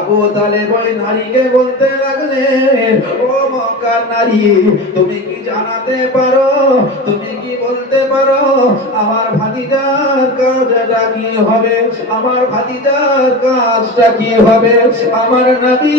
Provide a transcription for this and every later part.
আবু তালেব ওই নারীকে বলতে লাগলেন, ও মক্কার নারী, তুমি কি জানাতে পারো? তুমি কি বলতে পারো? আমার ভাতিজার কাজটা কি হবে? আমার ভাতিজার কাজটা কি হবে? আমার নবী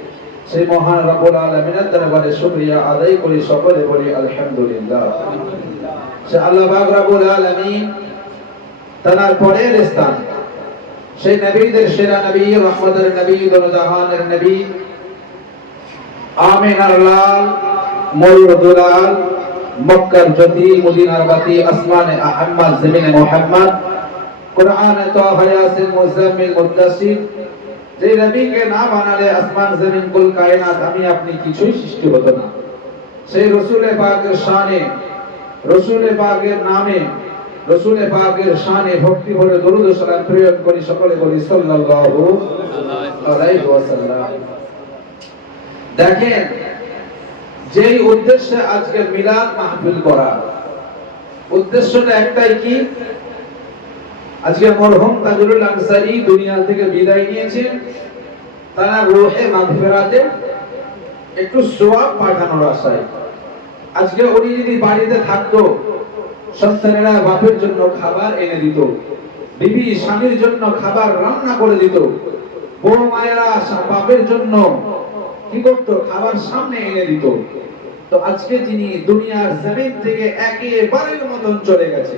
সেই মহান রব্বুল আলামিনের দরবারে শুকরিয়া আদায় করি সকলে বলি আলহামদুলিল্লাহ। সে আল্লাহ পাক রব্বুল আলামিন তার পরের স্থান, সেই নবীদের সেরা নবী, রহমতের নবী দোজাহানের নবী, আমিনার লাল ময়ূর মক্কার জ্যোতি, মদিনার বাতি, আসমানে আহম্মদ, জমিনে মোহাম্মদ, কোরআনে তাহা ইয়াসিন মুজাম্মিল মুদ্দাসির যে নবীকে না বানালে আসমান, জমিন, কুল, কায়নাত আমি আপনি কিছুই সৃষ্টি হতো না। সেই রসুলে পাকের শানে, রসুলে পাকের নামে, রসুলে পাকের শানে ভক্তি ভরে দরুদ সালাম করি সকলে সাল্লাল্লাহু আলাইহি ওয়াসাল্লাম। দেখেন, যেই উদ্দেশ্যে আজকে মিলাদ মাহফিল করা, উদ্দেশ্যটা একটাই কি? আজকে দুনিয়া থেকে বিদায় নিয়েছে। তারা রোহে একটু সোয়াব পাঠানোর আশায়। আজকে উনি যদি বাড়িতে থাকতো, সন্তানেরা বাপের জন্য খাবার এনে দিত, বিবি স্বামীর জন্য খাবার রান্না করে দিত, বউ মায়েরা বাপের জন্য কি করতো? খাবার সামনে এনে দিত। তো আজকে যিনি দুনিয়ার জমিন থেকে একেবারের মতন চলে গেছে।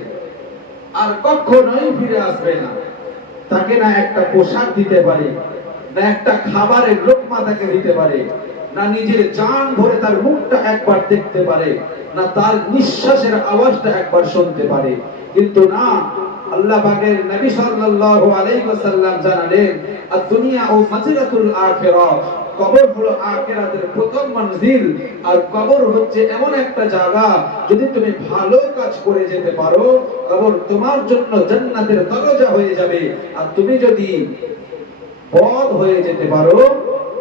আর কখনোই ফিরে আসবে না। তাকে না একটা পোশাক দিতে পারে, না একটা খাবারের লোকমা তাকে দিতে পারে, না নিজের জান ভরে তার মুখটা একবার দেখতে পারে, না তার নিঃশ্বাসের আওয়াজটা একবার শুনতে পারে। কিন্তু না, আল্লাহ পাকের নবী সাল্লাল্লাহু আলাইহি ওয়াসাল্লাম জানালেন আর দুনিয়া ও মাজিরাতুল আখিরাহ। কবর হলো আখেরাতের প্রথম মঞ্জিল, আর কবর হচ্ছে এমন একটা জায়গা, যদি তুমি ভালো কাজ করে যেতে পারো, কবর তোমার জন্য জান্নাতের দরজা হয়ে যাবে। আর তুমি যদি পথ হয়ে যেতে পারো,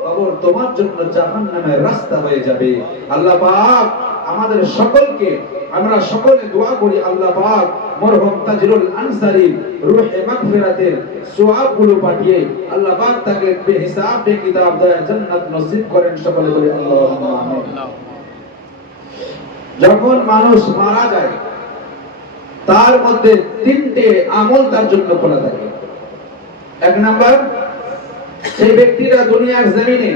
কবর তোমার জন্য জাহান্নামের রাস্তা হয়ে যাবে। আল্লাহ পাক আমাদের সকলকে আমরা সকলে দোয়া করি আল্লাহ পাক মরহুম তাজরুল আনসারী রূহে মাগফিরাতের সওয়াবগুলো পাঠিয়ে আল্লাহ পাক তাকে বেহিসাব, বেকিতাব, দয়া, জান্নাত নসিব করেন সকলে বলি আল্লাহুম্মা আমিন। যখন মানুষ মারা যায়, তার মধ্যে তিনটে আমল তার জন্য করা থাকে। এক নাম্বার, সেই ব্যক্তিরা দুনিয়ার জমিনে,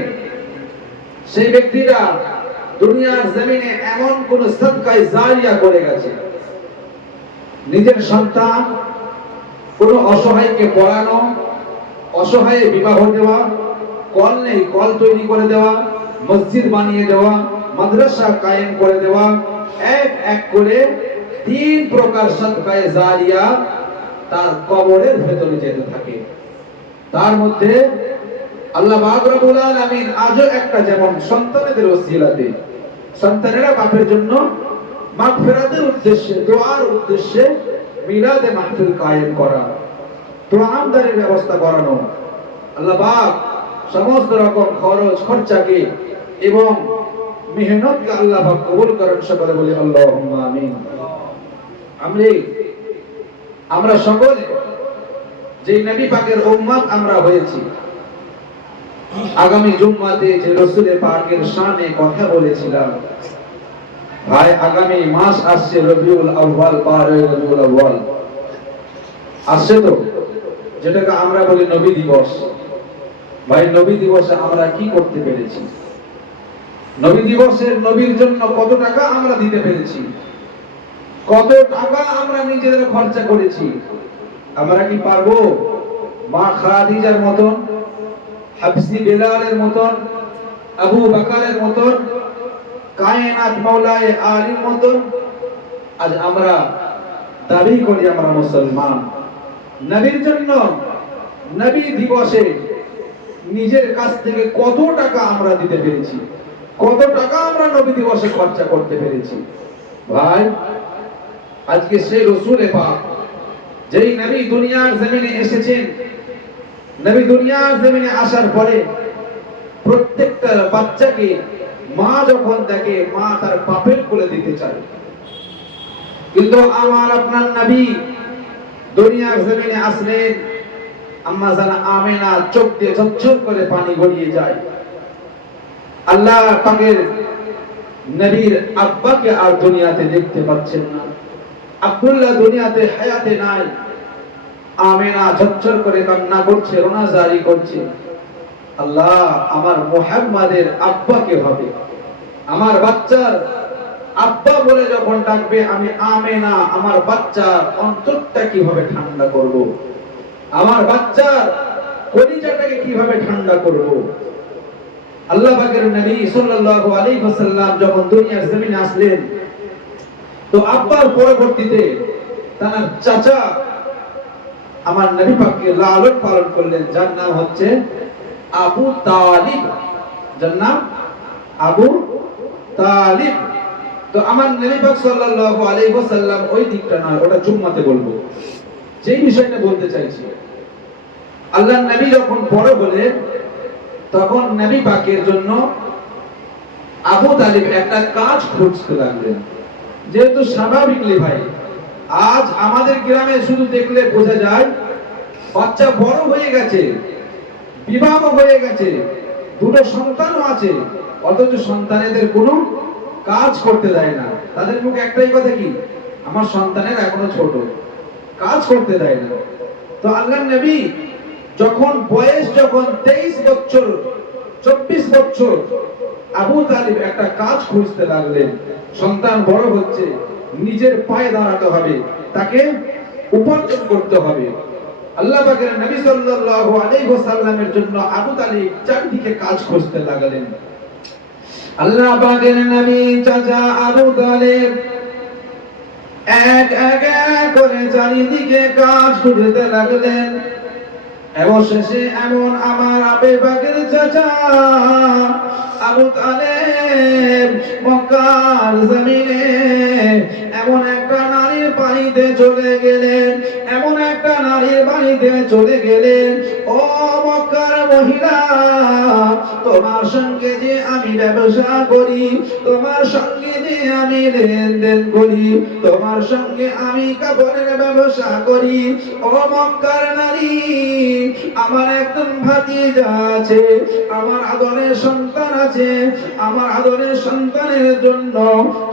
সেই ব্যক্তিরা দুনিয়ার জমিনে এমন কোন সদকায় জারিয়া করে গেছে। নিজের সন্তান কোন অসহায়কে পড়ানো, অসহায়ে বিবাহ দেওয়া, কল নেই, কল তৈরি করে দেওয়া, মসজিদ বানিয়ে দেওয়া, মাদ্রাসা কায়েম করে দেওয়া, এক এক করে তিন প্রকার সদকায়ে জারিয়া তার কবরের ভেতরে যেতে থাকে। তার মধ্যে আল্লাহ আজও একটা যেমন সন্তানেরা বাপের জন্য উদ্দেশ্যে, দোয়ার উদ্দেশ্যে মিলাদে মাহফিল কায়েম করা ব্যবস্থা করানো, আল্লাহ সমস্ত রকম খরচ, খরচাকে এবং মেহনতকে আল্লাহ পাক কবুল করেন সকলে বলি, আল্লাহুম্মা আমিন। আমরা আমরা সকলে যে নবী পাকের উম্মত আমরা হয়েছি। আগামী জুম্মাতে যে রসুলের পাকের শানে কথা বলেছিলাম, ভাই, আগামী মাস আসছে রবিউল পার হয়ে রবিউল আউয়াল। আসছে তো? যেটাকে আমরা বলি নবী দিবস। ভাই, নবী দিবসে আমরা কি করতে পেরেছি? নবী দিবসের নবীর জন্য কত টাকা আমরা দিতে পেরেছি? কত টাকা আমরা নিজেদের খরচা করেছি? আমরা কি পারব? মা খাদিজার মতন হাফসি বেলালের মতন, আবু বাকারের মতন, কায়নাত মাওলায়ে আলীর মতন, আজ আমরা দাবি করি আমরা মুসলমান। নবীর জন্য নবী দিবসে নিজের কাছ থেকে কত টাকা আমরা দিতে পেরেছি? কত টাকা আমরা নবী দিবসে খরচা করতে পেরেছি? ভাই, আজকে সেই রসুল পাক, যেই নবী দুনিয়ার জমিনে এসেছেন নবী দুনিয়ার জমিনে আসার পরে প্রত্যেকটা বাচ্চাকে মা যখন দেখে, মা তার বাপের কোলে দিতে চায়। কিন্তু আমার আপনার নবী দুনিয়ার জমিনে আসলেন, আম্মা জানা আমেনা চোখ দিয়ে ঝরঝর করে পানি গড়িয়ে যায়। আল্লাহ পাকের নবীর আব্বাকে আর দুনিয়াতে দেখতে পাচ্ছেন না। আব্দুল্লাহ দুনিয়াতে হায়াতে নাই। আমেনা ঝরঝর করে কান্না করছে রোনা জারি করছে আল্লাহ আমার মোহাম্মদের আব্বাকে হবে আমার বাচ্চার আব্বা বলে যখন ডাকবে, আমি আমেনা, আমার বাচ্চার অন্তরটা কীভাবে ঠান্ডা করব। আমার বাচ্চার কলিজাটাকে কীভাবে ঠান্ডা করব। আল্লাহ পাকের নবী সাল্লাল্লাহু আলাইহি ওয়াসাল্লাম যখন দুনিয়ার জমিনে আসলেন, তো আব্বার পরবর্তীতে তার চাচা আমার নবী পাককে লালন পালন করলেন। যার নাম হচ্ছে আবু তালিব। যার নাম? আবু তালিব। তো আমার নবী পাক সাল্লাল্লাহু আলাইহি ওয়াসাল্লাম ওই দিকটা নয়, ওটা জুম্মাতে বলব। যেই বিষয়টা বলতে চাইছি আল্লাহ নবী যখন বড় হলেন তখন নবী পাকের জন্য আবু তালিব একটা কাজ খুঁজতে লাগলেন যেহেতু স্বাভাবিকলি ভাই আজ আমাদের গ্রামে শুধু দেখলে বোঝা যায়, বাচ্চা বড় হয়ে গেছে, বিবাহ হয়ে গেছে, দুটো সন্তানও আছে, অথচ সন্তানেদের কোনো কাজ করতে দেয় না। তাদের মুখে একটাই কথা কি? আমার সন্তানের এখনও ছোট, কাজ করতে দেয় না। তো আল্লাহ নবী যখন বয়স যখন তেইশ বছর, চব্বিশ বছর, আবু তালিব একটা কাজ খুঁজতে লাগলেন। সন্তান বড় হচ্ছে নিজের পায়ে দাঁড়াতে হবে, তাকে উপার্জন করতে হবে। আল্লাহ নবী সাল্লাল্লাহু আলাইহি ওয়াসাল্লামের জন্য আবু তালিব চারদিকে কাজ খুঁজতে লাগলেন। আল্লাহ পাকের নবী চাচা আবু তালিব এক এক করে চারিদিকে কাজ খুঁজতে লাগলেন। অবশেষে এমন আমার আবে বাগের চাচা আবু তালেব মক্কার জমিনে তোমার সঙ্গে যে আমি ব্যবসা করি, তোমার সঙ্গে যে আমি লেনদেন করি, তোমার সঙ্গে আমি কাপড়ের ব্যবসা করি। ও মক্কার নারী, আমার একজন ভাতিজা আছে, আমার আদরের সন্তান আছে, আমার আদরের সন্তানের জন্য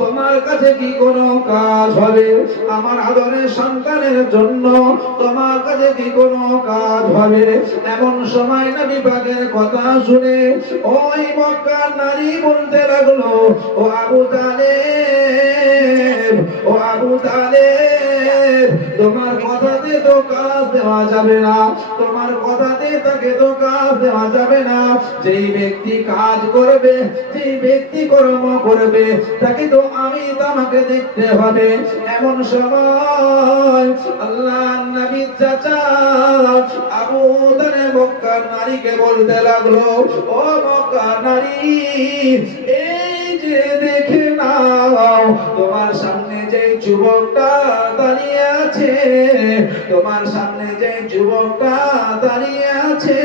তোমার কাছে কি কোনো কাজ হবে? আমার আদরের সন্তানের জন্য তোমার কাছে কি কোনো কাজ হবে। এমন সময় নবী পাকের কথা শুনে ওই মক্কার নারী বলতে লাগল, ও আবু তালেব, ও আবু তালেব তোমার কথাতে তো কাজ দেওয়া যাবে না। তোমার কথাতে তাকে তো কাজ দেওয়া যাবে না। যেই ব্যক্তি কাজ করবে, যেই ব্যক্তি কর্ম করবে, তাকে তো আমি তোমাকে দেখতে হবে। এমন সময় আল্লাহ নবী চাচা আবু তালে মক্কার নারীকে বলতে লাগল, ও মক্কার নারী, এই যে দেখে নাও, তোমার সামনে যে যুবকটা আছে, তোমার সামনে যে যুবকটা দাঁড়িয়ে আছে,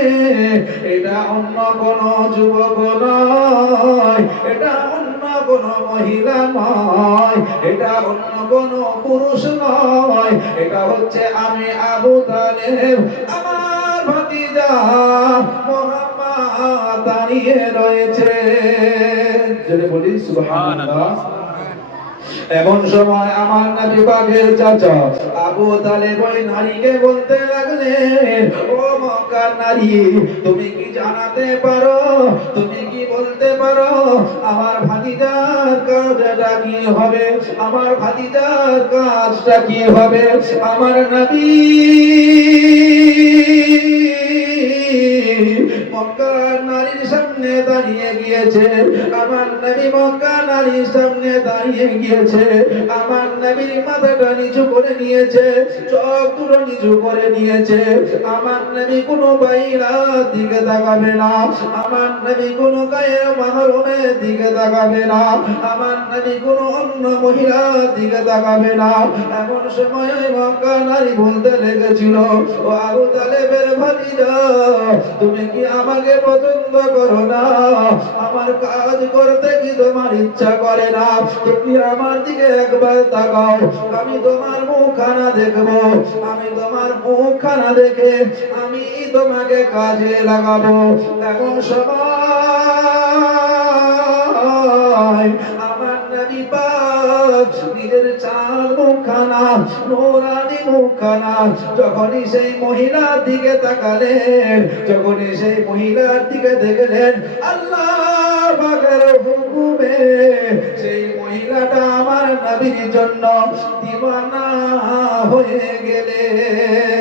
এটা অন্য কোন যুবক নয়, এটা অন্য কোন মহিলা নয়, এটা অন্য কোন পুরুষ নয়, এটা হচ্ছে আমি আবু তালেব, আমার ভাতিজা মোহাম্মদ দাঁড়িয়ে রয়েছে। জোরে বলি, সুবহানাল্লাহ। এমন সময় আমার নবী পাকের চাচা আবু তালেব ওই নারীকে বলতে লাগলেন, ও মক্কার নারী, তুমি কি জানাতে পারো? তুমি কি বলতে পারো? আমার ভাতিজার কাজটা কি হবে? আমার ভাতিজার কাজটা কি হবে? আমার নবী আমার নবী মক্কা আমার আমার কোনো দিকে তাকাবে না। আমার নবী কোনো গায়ের মাহরমের দিকে তাকাবে না। আমার নবী কোনো অন্য মহিলার দিকে তাকাবে না। এমন সময় মক্কা নারী বলতে লেগেছিল, ও আবু তালেবের ভাতিজা, তুমি কি আমাকে পছন্দ করো না। আমার কাজ করতে কি তোমার ইচ্ছা করে না? তুমি আমার দিকে একবার তাকাও। আমি তোমার মুখখানা দেখব। আমি তোমার মুখখানা দেখে আমি তোমাকে কাজে লাগাবো। এখন নবী নিজের চার মুখখানা, নোরানি মুখখানা, যখনই সেই মহিলার দিকে তাকালেন, যখনই সেই মহিলার দিকে দেখলেন আল্লাহ পাকের হুকুমে সেই মহিলাটা আমার নবীর জন্য দিবানা হয়ে গেলেন।